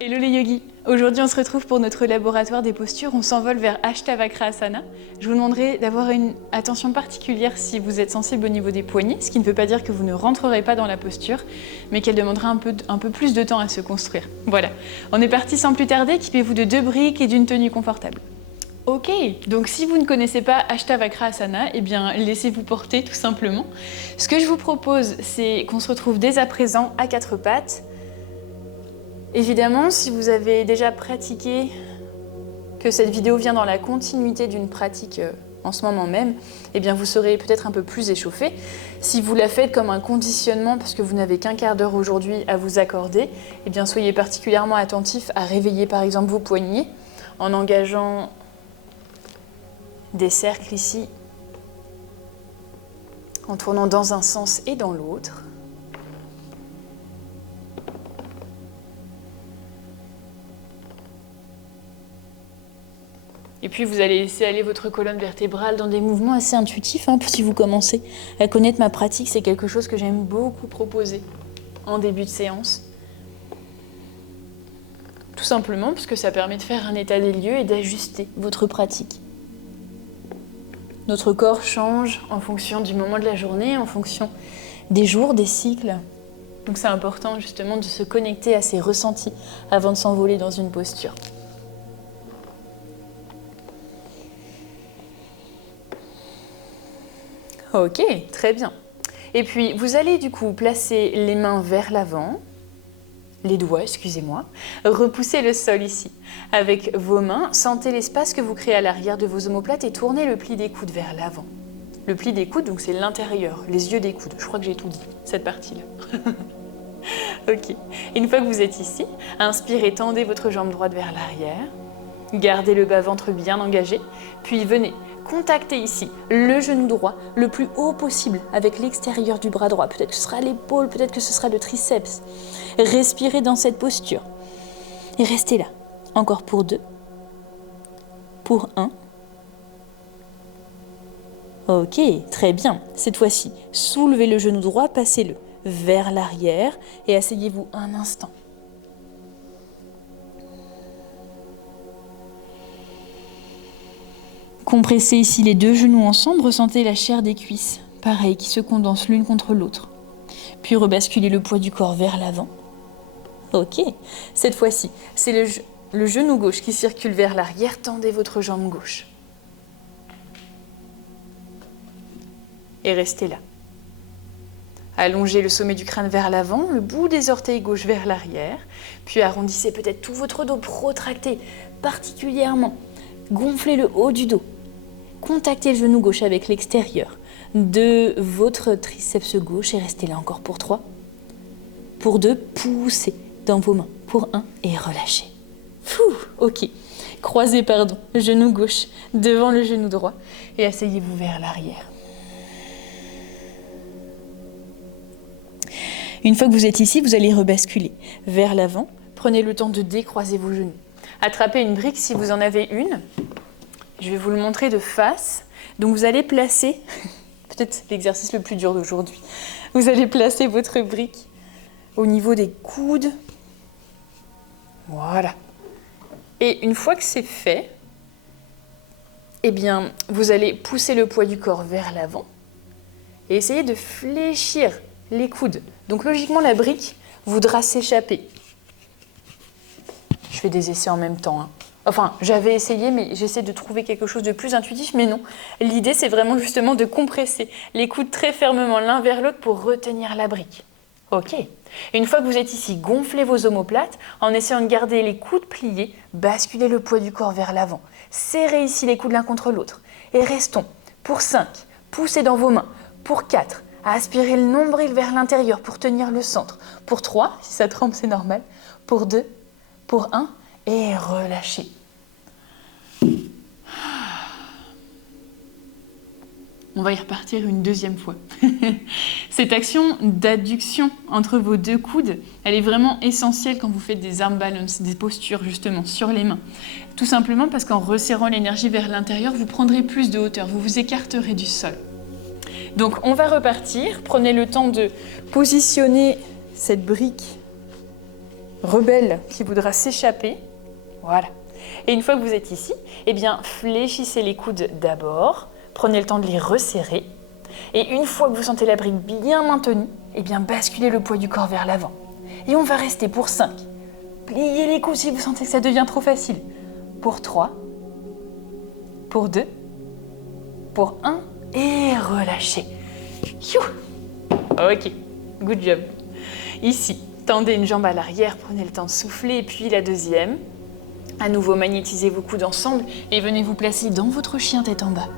Hello les yogis! Aujourd'hui on se retrouve pour notre laboratoire des postures, on s'envole vers Ashtavakrasana. Je vous demanderai d'avoir une attention particulière si vous êtes sensible au niveau des poignets, ce qui ne veut pas dire que vous ne rentrerez pas dans la posture, mais qu'elle demandera un peu plus de temps à se construire. Voilà, on est parti sans plus tarder, équipez-vous de 2 briques et d'une tenue confortable. Ok, donc si vous ne connaissez pas Ashtavakrasana, eh bien laissez-vous porter tout simplement. Ce que je vous propose, c'est qu'on se retrouve dès à présent à 4 pattes. Évidemment, si vous avez déjà pratiqué, que cette vidéo vient dans la continuité d'une pratique en ce moment même, eh bien vous serez peut-être un peu plus échauffé. Si vous la faites comme un conditionnement, parce que vous n'avez qu'un quart d'heure aujourd'hui à vous accorder, eh bien soyez particulièrement attentif à réveiller par exemple vos poignets en engageant des cercles ici, en tournant dans un sens et dans l'autre. Et puis vous allez laisser aller votre colonne vertébrale dans des mouvements assez intuitifs. Si vous commencez à connaître ma pratique, c'est quelque chose que j'aime beaucoup proposer en début de séance. Tout simplement parce que ça permet de faire un état des lieux et d'ajuster votre pratique. Notre corps change en fonction du moment de la journée, en fonction des jours, des cycles. Donc c'est important justement de se connecter à ses ressentis avant de s'envoler dans une posture. Ok, très bien. Et puis, vous allez du coup placer les mains vers l'avant, les doigts, excusez-moi, repousser le sol ici. Avec vos mains, sentez l'espace que vous créez à l'arrière de vos omoplates et tournez le pli des coudes vers l'avant. Le pli des coudes, donc c'est l'intérieur, les yeux des coudes. Je crois que j'ai tout dit, cette partie-là. Ok. Une fois que vous êtes ici, inspirez, tendez votre jambe droite vers l'arrière. Gardez le bas-ventre bien engagé, puis venez contacter ici le genou droit le plus haut possible avec l'extérieur du bras droit. Peut-être que ce sera l'épaule, peut-être que ce sera le triceps. Respirez dans cette posture et restez là. Encore pour 2, pour 1. Ok, très bien. Cette fois-ci, soulevez le genou droit, passez-le vers l'arrière et asseyez-vous un instant. Compressez ici les 2 genoux ensemble, ressentez la chair des cuisses, pareil, qui se condense l'une contre l'autre. Puis rebasculez le poids du corps vers l'avant. Ok, cette fois-ci, c'est le genou gauche qui circule vers l'arrière, tendez votre jambe gauche. Et restez là. Allongez le sommet du crâne vers l'avant, le bout des orteils gauche vers l'arrière, puis arrondissez peut-être tout votre dos, protractez particulièrement. Gonflez le haut du dos. Contactez le genou gauche avec l'extérieur de votre triceps gauche et restez là encore pour 3. Pour 2, poussez dans vos mains. Pour 1 et relâchez. Ok. Croisez, le genou gauche devant le genou droit et asseyez-vous vers l'arrière. Une fois que vous êtes ici, vous allez rebasculer vers l'avant. Prenez le temps de décroiser vos genoux. Attrapez une brique si vous en avez une. Je vais vous le montrer de face. Donc vous allez placer, peut-être l'exercice le plus dur d'aujourd'hui, vous allez placer votre brique au niveau des coudes. Voilà. Et une fois que c'est fait, eh bien, vous allez pousser le poids du corps vers l'avant et essayer de fléchir les coudes. Donc logiquement, la brique voudra s'échapper. Je fais des essais en même temps. Enfin, j'avais essayé, mais j'essaie de trouver quelque chose de plus intuitif, mais non. L'idée, c'est vraiment justement de compresser les coudes très fermement l'un vers l'autre pour retenir la brique. Ok. Et une fois que vous êtes ici, gonflez vos omoplates en essayant de garder les coudes pliés, basculez le poids du corps vers l'avant. Serrez ici les coudes l'un contre l'autre. Et restons. Pour 5, poussez dans vos mains. Pour 4, aspirez le nombril vers l'intérieur pour tenir le centre. Pour 3, si ça tremble, c'est normal. Pour 2, pour 1, et relâchez. On va y repartir une deuxième fois. Cette action d'adduction entre vos 2 coudes, elle est vraiment essentielle quand vous faites des arm balance, des postures justement sur les mains. Tout simplement parce qu'en resserrant l'énergie vers l'intérieur, vous prendrez plus de hauteur, vous vous écarterez du sol. Donc on va repartir, prenez le temps de positionner cette brique rebelle qui voudra s'échapper. Voilà. Et une fois que vous êtes ici, eh bien, fléchissez les coudes d'abord, prenez le temps de les resserrer. Et une fois que vous sentez la brique bien maintenue, eh bien, basculez le poids du corps vers l'avant. Et on va rester pour 5. Pliez les coudes si vous sentez que ça devient trop facile. Pour 3, pour 2, pour 1 et relâchez. You. Ok, good job. Ici, tendez une jambe à l'arrière, prenez le temps de souffler, puis la deuxième. À nouveau, magnétisez vos coudes ensemble et venez vous placer dans votre chien tête en bas.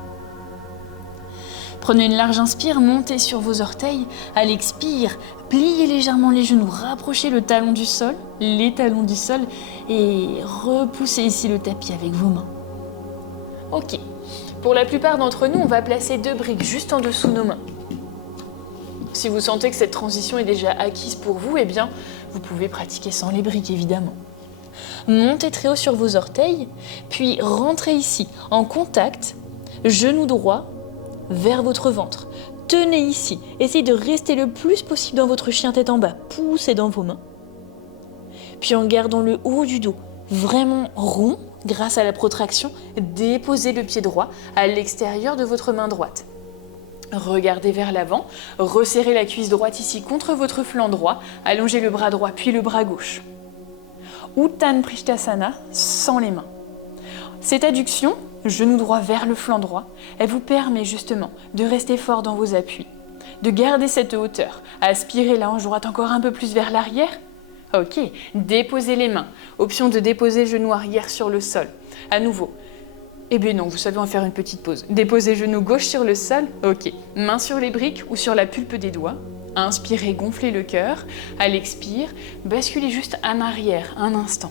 Prenez une large inspire, montez sur vos orteils. À l'expire, pliez légèrement les genoux, rapprochez le talon du sol, les talons du sol et repoussez ici le tapis avec vos mains. Ok, pour la plupart d'entre nous, on va placer 2 briques juste en dessous nos mains. Si vous sentez que cette transition est déjà acquise pour vous, eh bien, vous pouvez pratiquer sans les briques évidemment. Montez très haut sur vos orteils, puis rentrez ici en contact, genou droit vers votre ventre. Tenez ici, essayez de rester le plus possible dans votre chien tête en bas, poussez dans vos mains. Puis en gardant le haut du dos vraiment rond, grâce à la protraction, déposez le pied droit à l'extérieur de votre main droite. Regardez vers l'avant, resserrez la cuisse droite ici contre votre flanc droit, allongez le bras droit puis le bras gauche. Uttan Prishtasana, sans les mains. Cette adduction, genou droit vers le flanc droit, elle vous permet justement de rester fort dans vos appuis, de garder cette hauteur. Aspirez la hanche droite encore un peu plus vers l'arrière. Ok, déposez les mains. Option de déposer le genou arrière sur le sol. À nouveau. Eh bien non, vous savez en faire une petite pause. Déposez genou gauche sur le sol. Ok, main sur les briques ou sur la pulpe des doigts. Inspirez, gonflez le cœur. À l'expire, basculez juste en arrière un instant.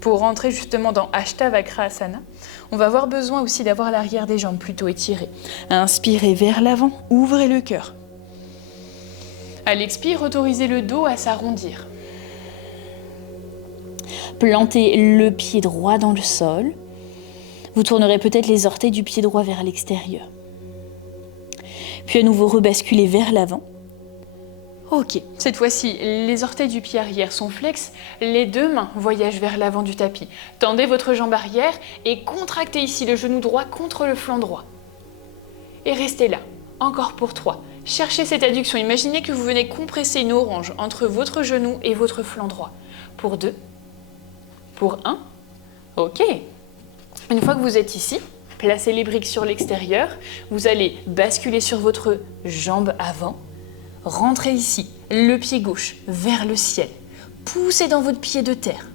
Pour rentrer justement dans Ashtavakrasana, on va avoir besoin aussi d'avoir l'arrière des jambes plutôt étirées. Inspirez vers l'avant, ouvrez le cœur. À l'expire, autorisez le dos à s'arrondir. Plantez le pied droit dans le sol. Vous tournerez peut-être les orteils du pied droit vers l'extérieur. Puis à nouveau rebasculez vers l'avant. Ok, cette fois-ci, les orteils du pied arrière sont flex, les 2 mains voyagent vers l'avant du tapis. Tendez votre jambe arrière et contractez ici le genou droit contre le flanc droit. Et restez là, encore pour 3. Cherchez cette adduction, imaginez que vous venez compresser une orange entre votre genou et votre flanc droit. Pour 2, pour 1, ok. Une fois que vous êtes ici, placez les briques sur l'extérieur, vous allez basculer sur votre jambe avant. Rentrez ici, le pied gauche vers le ciel. Poussez dans votre pied de terre.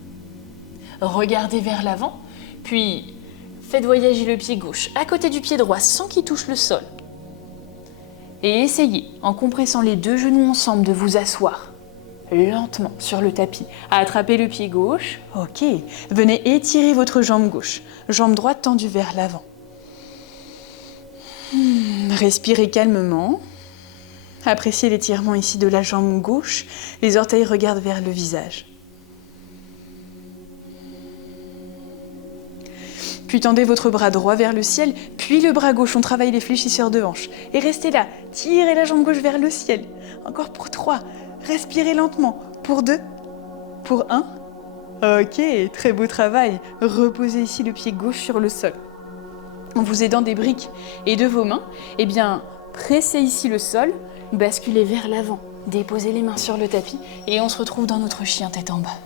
Regardez vers l'avant, puis faites voyager le pied gauche à côté du pied droit sans qu'il touche le sol. Et essayez, en compressant les 2 genoux ensemble, de vous asseoir lentement sur le tapis. Attrapez le pied gauche. Ok. Venez étirer votre jambe gauche. Jambe droite tendue vers l'avant. Respirez calmement. Appréciez l'étirement ici de la jambe gauche. Les orteils regardent vers le visage. Puis tendez votre bras droit vers le ciel, puis le bras gauche. On travaille les fléchisseurs de hanches. Et restez là. Tirez la jambe gauche vers le ciel. Encore pour 3. Respirez lentement. Pour 2. Pour 1. Ok, très beau travail. Reposez ici le pied gauche sur le sol. En vous aidant des briques et de vos mains, eh bien, pressez ici le sol, basculez vers l'avant, déposez les mains sur le tapis et on se retrouve dans notre chien tête en bas.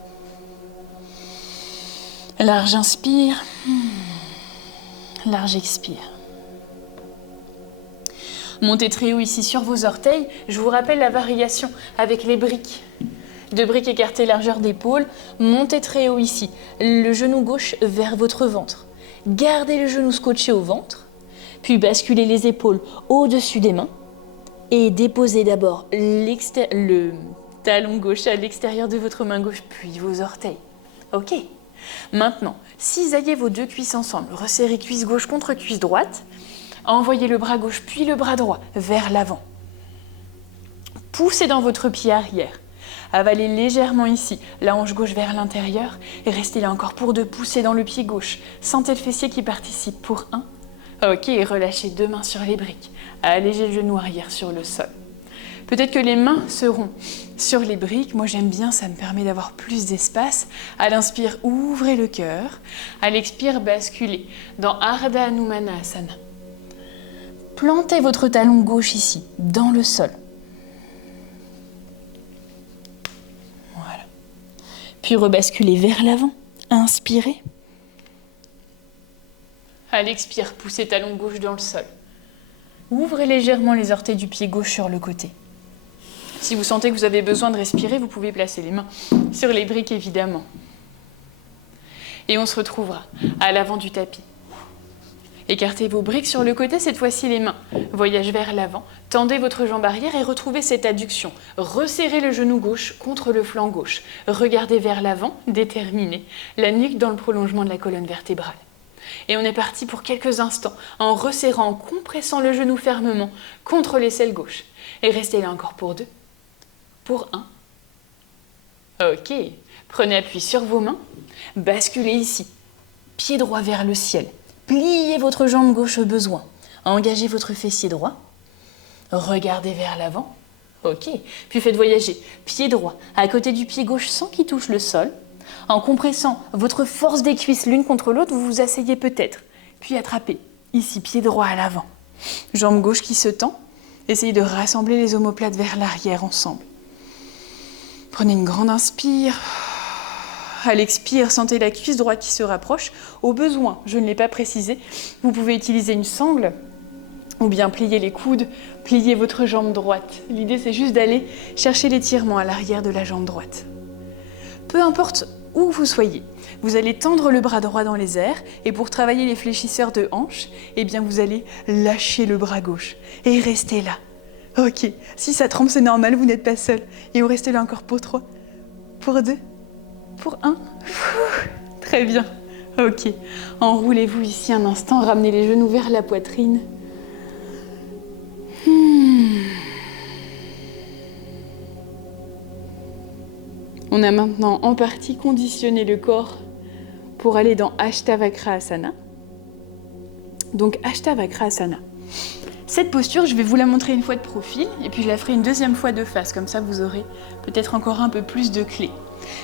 Large inspire, large expire. Montez très haut ici sur vos orteils. Je vous rappelle la variation avec les briques. 2 briques écartées largeur d'épaule. Montez très haut ici. Le genou gauche vers votre ventre. Gardez le genou scotché au ventre. Puis basculez les épaules au-dessus des mains. Et déposez d'abord le talon gauche à l'extérieur de votre main gauche, puis vos orteils. Ok. Maintenant, cisaillez vos 2 cuisses ensemble. Resserrez cuisse gauche contre cuisse droite. Envoyez le bras gauche puis le bras droit vers l'avant. Poussez dans votre pied arrière. Avalez légèrement ici, la hanche gauche vers l'intérieur et restez là encore pour 2. Poussez dans le pied gauche. Sentez le fessier qui participe pour 1. Ok, et relâchez 2 mains sur les briques. Allégez le genou arrière sur le sol. Peut-être que les mains seront sur les briques. Moi, j'aime bien, ça me permet d'avoir plus d'espace. À l'inspire, ouvrez le cœur. À l'expire, basculez dans Ardha Hanumanasana. Plantez votre talon gauche ici, dans le sol. Voilà. Puis rebasculez vers l'avant. Inspirez. À l'expire, poussez talon gauche dans le sol. Ouvrez légèrement les orteils du pied gauche sur le côté. Si vous sentez que vous avez besoin de respirer, vous pouvez placer les mains sur les briques, évidemment. Et on se retrouvera à l'avant du tapis. Écartez vos briques sur le côté, cette fois-ci les mains voyagent vers l'avant. Tendez votre jambe arrière et retrouvez cette adduction. Resserrez le genou gauche contre le flanc gauche. Regardez vers l'avant, déterminé, la nuque dans le prolongement de la colonne vertébrale. Et on est parti pour quelques instants, en resserrant, en compressant le genou fermement contre l'aisselle gauche. Et restez là encore pour 2, pour 1. Ok, prenez appui sur vos mains, basculez ici, pied droit vers le ciel. Pliez votre jambe gauche au besoin, engagez votre fessier droit, regardez vers l'avant. Ok, puis faites voyager pied droit à côté du pied gauche sans qu'il touche le sol. En compressant votre force des cuisses l'une contre l'autre, vous vous asseyez peut-être. Puis attrapez, ici, pied droit à l'avant. Jambe gauche qui se tend. Essayez de rassembler les omoplates vers l'arrière ensemble. Prenez une grande inspire. À l'expire, sentez la cuisse droite qui se rapproche. Au besoin, je ne l'ai pas précisé, vous pouvez utiliser une sangle ou bien plier les coudes, plier votre jambe droite. L'idée, c'est juste d'aller chercher l'étirement à l'arrière de la jambe droite. Peu importe où vous soyez, vous allez tendre le bras droit dans les airs et pour travailler les fléchisseurs de hanches, eh bien vous allez lâcher le bras gauche et rester là. Ok, si ça tremble, c'est normal, vous n'êtes pas seul. Et on reste là encore pour 3, pour 2, pour 1. Très bien. Ok, enroulez-vous ici un instant, ramenez les genoux vers la poitrine. On a maintenant en partie conditionné le corps pour aller dans Ashtavakrasana. Donc Ashtavakrasana. Cette posture, je vais vous la montrer une fois de profil et puis je la ferai une deuxième fois de face. Comme ça, vous aurez peut-être encore un peu plus de clés.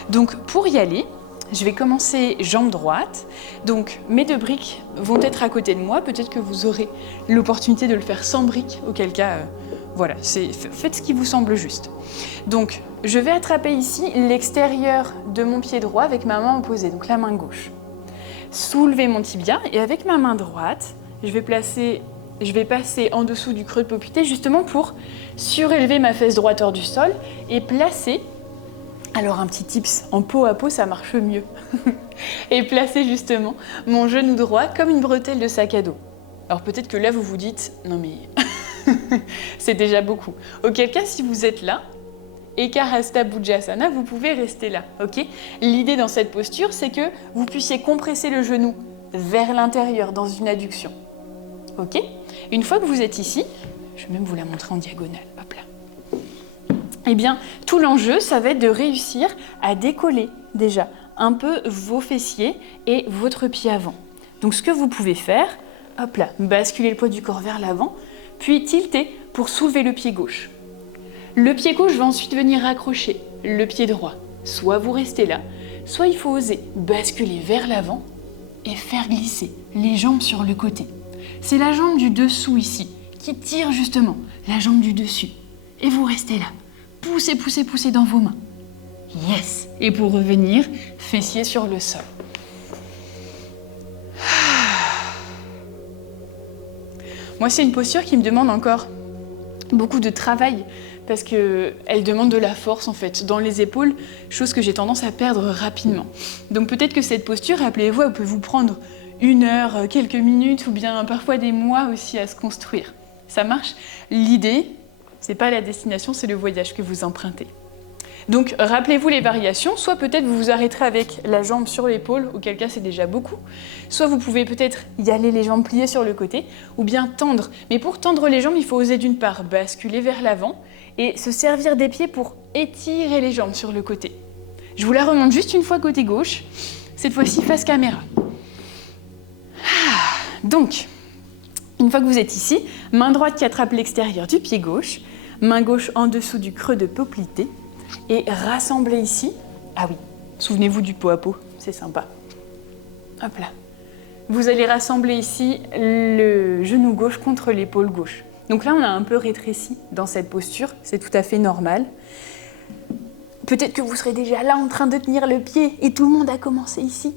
Donc pour y aller, je vais commencer jambe droite. Donc mes 2 briques vont être à côté de moi. Peut-être que vous aurez l'opportunité de le faire sans briques, auquel cas, voilà, faites ce qui vous semble juste. Donc je vais attraper ici l'extérieur de mon pied droit avec ma main opposée, donc la main gauche. Soulever mon tibia et avec ma main droite, je vais passer en dessous du creux de poplité justement pour surélever ma fesse droite hors du sol et placer, alors un petit tips, en peau à peau ça marche mieux, et placer justement mon genou droit comme une bretelle de sac à dos. Alors peut-être que là vous vous dites, non mais c'est déjà beaucoup. Auquel cas si vous êtes là, Ekar Hasta Bhujasana, vous pouvez rester là, ok? L'idée dans cette posture, c'est que vous puissiez compresser le genou vers l'intérieur dans une adduction, ok? Une fois que vous êtes ici, je vais même vous la montrer en diagonale, hop là. Eh bien, tout l'enjeu, ça va être de réussir à décoller déjà un peu vos fessiers et votre pied avant. Donc ce que vous pouvez faire, hop là, basculer le poids du corps vers l'avant, puis tilter pour soulever le pied gauche. Le pied gauche va ensuite venir accrocher le pied droit. Soit vous restez là, soit il faut oser basculer vers l'avant et faire glisser les jambes sur le côté. C'est la jambe du dessous ici qui tire justement la jambe du dessus. Et vous restez là. Poussez, poussez, poussez dans vos mains. Yes! Et pour revenir, fessiers sur le sol. Moi, c'est une posture qui me demande encore beaucoup de travail parce qu'elle demande de la force en fait dans les épaules, chose que j'ai tendance à perdre rapidement. Donc peut-être que cette posture, rappelez-vous, elle peut vous prendre 1 heure, quelques minutes ou bien parfois des mois aussi à se construire. Ça marche? L'idée, c'est pas la destination, c'est le voyage que vous empruntez. Donc rappelez-vous les variations, soit peut-être vous vous arrêterez avec la jambe sur l'épaule, auquel cas c'est déjà beaucoup, soit vous pouvez peut-être y aller les jambes pliées sur le côté, ou bien tendre. Mais pour tendre les jambes, il faut oser d'une part basculer vers l'avant et se servir des pieds pour étirer les jambes sur le côté. Je vous la remonte juste une fois côté gauche, cette fois-ci face caméra. Donc, une fois que vous êtes ici, main droite qui attrape l'extérieur du pied gauche, Main gauche en dessous du creux de poplité. Et rassemblez ici. Ah oui, souvenez-vous du pot à pot, c'est sympa. Hop là. Vous allez rassembler ici le genou gauche contre l'épaule gauche. Donc là, on a un peu rétréci dans cette posture, c'est tout à fait normal. Peut-être que vous serez déjà là en train de tenir le pied et tout le monde a commencé ici.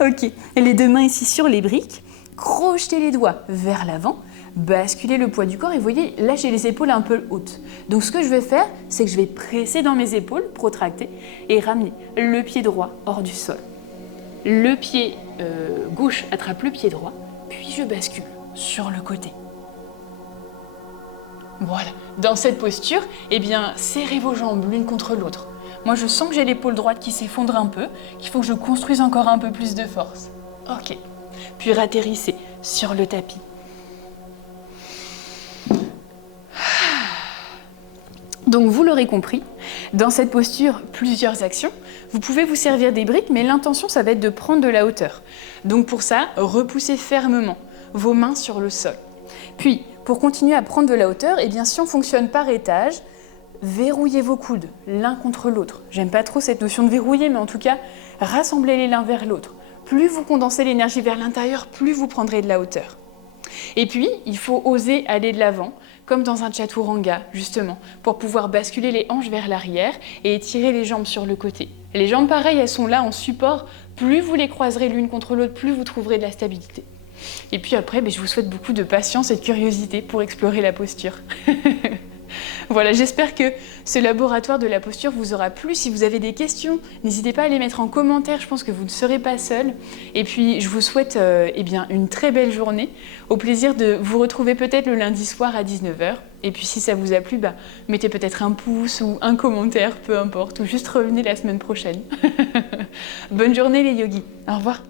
Ok, et les deux mains ici sur les briques, crochetez les doigts vers l'avant, basculez le poids du corps et vous voyez, là j'ai les épaules un peu hautes. Donc ce que je vais faire, c'est que je vais presser dans mes épaules, protracter et ramener le pied droit hors du sol. Le pied gauche attrape le pied droit, puis je bascule sur le côté. Voilà, dans cette posture, eh bien, serrez vos jambes l'une contre l'autre. Moi, je sens que j'ai l'épaule droite qui s'effondre un peu, qu'il faut que je construise encore un peu plus de force. Ok, puis ratterrissez sur le tapis. Donc, vous l'aurez compris, dans cette posture, plusieurs actions. Vous pouvez vous servir des briques, mais l'intention, ça va être de prendre de la hauteur. Donc, pour ça, repoussez fermement vos mains sur le sol. Puis, pour continuer à prendre de la hauteur, eh bien, si on fonctionne par étage, verrouillez vos coudes l'un contre l'autre. J'aime pas trop cette notion de verrouiller, mais en tout cas, rassemblez-les l'un vers l'autre. Plus vous condensez l'énergie vers l'intérieur, plus vous prendrez de la hauteur. Et puis, il faut oser aller de l'avant, comme dans un chaturanga, justement, pour pouvoir basculer les hanches vers l'arrière et étirer les jambes sur le côté. Les jambes, pareil, elles sont là en support. Plus vous les croiserez l'une contre l'autre, plus vous trouverez de la stabilité. Et puis après, je vous souhaite beaucoup de patience et de curiosité pour explorer la posture. Voilà, j'espère que ce laboratoire de la posture vous aura plu. Si vous avez des questions, n'hésitez pas à les mettre en commentaire, je pense que vous ne serez pas seul. Et puis, je vous souhaite une très belle journée. Au plaisir de vous retrouver peut-être le lundi soir à 19 h. Et puis, si ça vous a plu, mettez peut-être un pouce ou un commentaire, peu importe, ou juste revenez la semaine prochaine. Bonne journée les yogis, au revoir.